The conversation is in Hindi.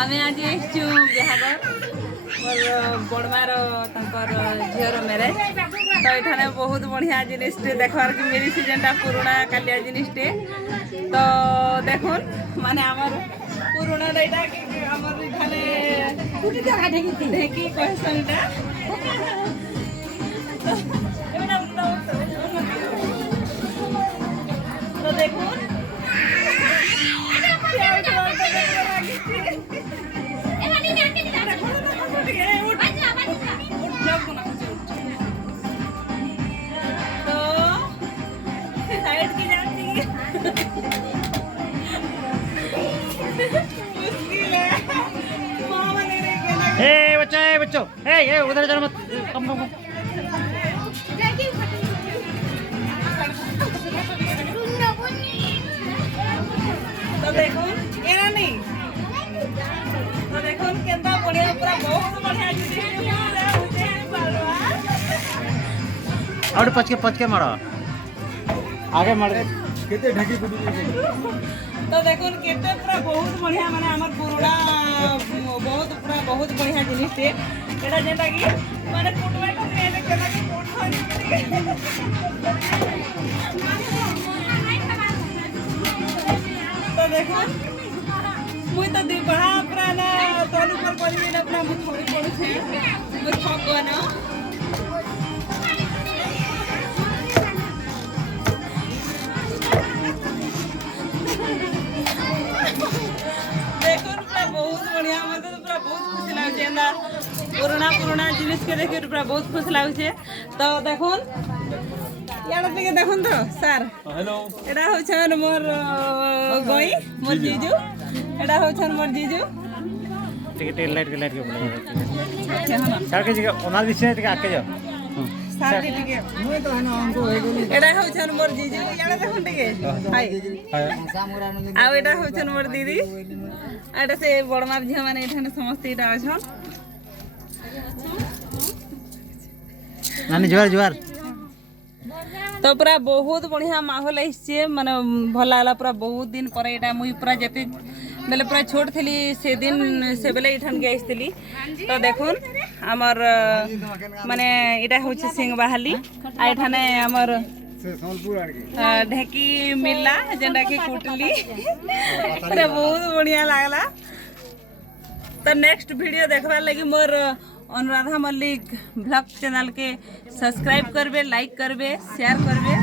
आमे आज बिहागर मोर बड़मार झीर मैरेज तो ये बहुत बढ़िया जिनिस देखबार के मिली जेनटा पुराना कालिया जिनिसटे तो देखुन माने आमर पुराना रईटा आमर इठाने ढेकी कहसन तो देखुन बच्चों उधर जाओ मत कम कम तो देखो एना नहीं तो देखो केंदा बढ़िया पूरा बहुत बढ़िया और पच के मारो आगे मार केते ढकी तो देखो केते पूरा बहुत बढ़िया माने हमर पुरुड़ा बहुत बढ़िया जिनिस है एटा जेटा की माने कुटवा को ने केना की कोट तो देखो मुई तो दी बड़ा पुराना तोल ऊपर करी ना अपना मुझ थोड़ी पड़ू छे मुझ थको ना देखो पूरा बहुत बढ़िया मते तो पूरा बहुत खुशी लागे ना पुराना जिनिस के देखे पूरा बहुत खुशी लागे तो देखो यार पे देखो तो सर हेलो एडा होछन मोर गई मोर जीजू एडा होछन मोर जीजू टिकट लाइट के बोला सर के जगह ओना विषय के आके जाओ सर के टिके मुई तो हन अंको हो गेली एडा होछन मोर जीजू यार देखो टिके हाय आ एडा होछन मोर दीदी एडा से बड़मार झिया माने एठाने समस्त एडा अछन नानी जुआर तो पूरा बहुत बढ़िया माहौल आइसे माने भल लागला पूरा बहुत दिन पर एटा मुई पूरा जते बेले पूरा छोट थली से दिन से बेले इठन के आइसली तो देखुन हमर माने एटा होचे सिंहबाहाली आ एठाने हमर ढेकी मिलला जेंडा के कुटली पूरा बहुत बढ़िया लागला तो नेक्स्ट वीडियो देखबार लगी मोर अनुराधा मल्लिक ब्लॉग चैनल के सब्सक्राइब करबे लाइक करबे शेयर करबे